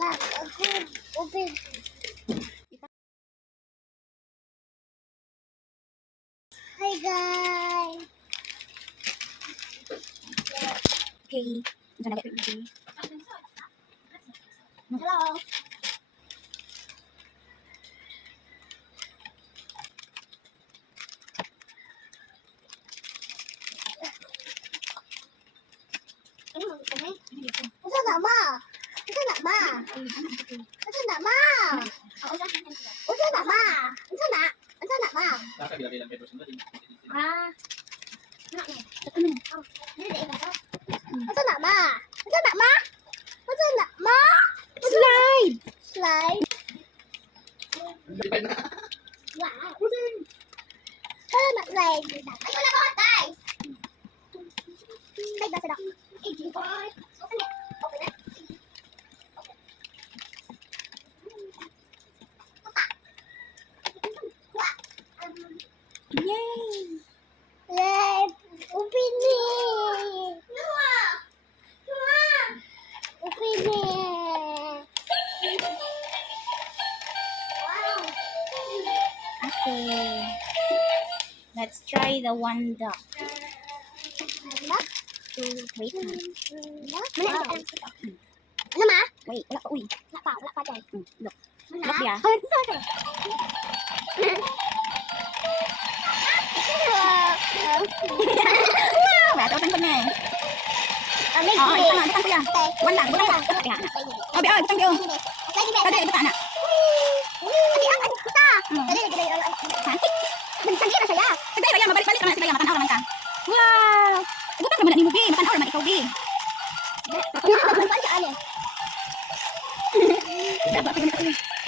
Bak, aku open. Hi guys. Okay. Diyan na okay. Hello. Ito na ma. Ito na ma. Ito na ma. Ito na ma. Ito na. Ito na ma. Ah. Ito na ma. Ito na ma. Ito na ma. Slide! Slide. Wow. Ito na slide. Ay, wala ko guys. Slide na sila. Open it. Open it. Yay! Let's open it. Open it. Wow. Okay. Let's try the one duck. Wait. Wow. Ano ma? Wait, wala pa, uy. Wala pa dyan. Look. Wala. Look dia. Wow! Bata, open ko na eh. Oh, ito na, ito ko yan. One lang, bukan lang. Ito yan. Oh, biya, ito ko. Tadi, ito na. Tadi, raya, mabalik-balik naman sila yan. Matanaw naman ka. Wow! Gupak naman na ni mo, Bi. Matanaw naman ikaw, Bi.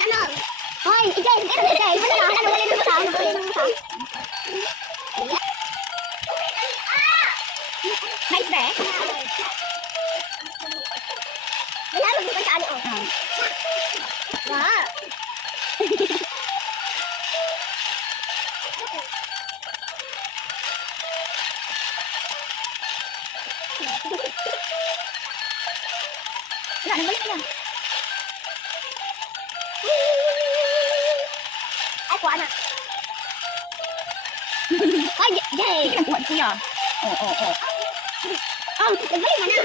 Ano? Hoy, ijay. Ano, wala nang mata. Nice, be. Wala nang bukan sa ano. Wow. Wala, nagbalik na lang. Ay, kuha na. Ay, yay! Sige lang, kuha, kuya. Oh. Oh, nagbalik na na.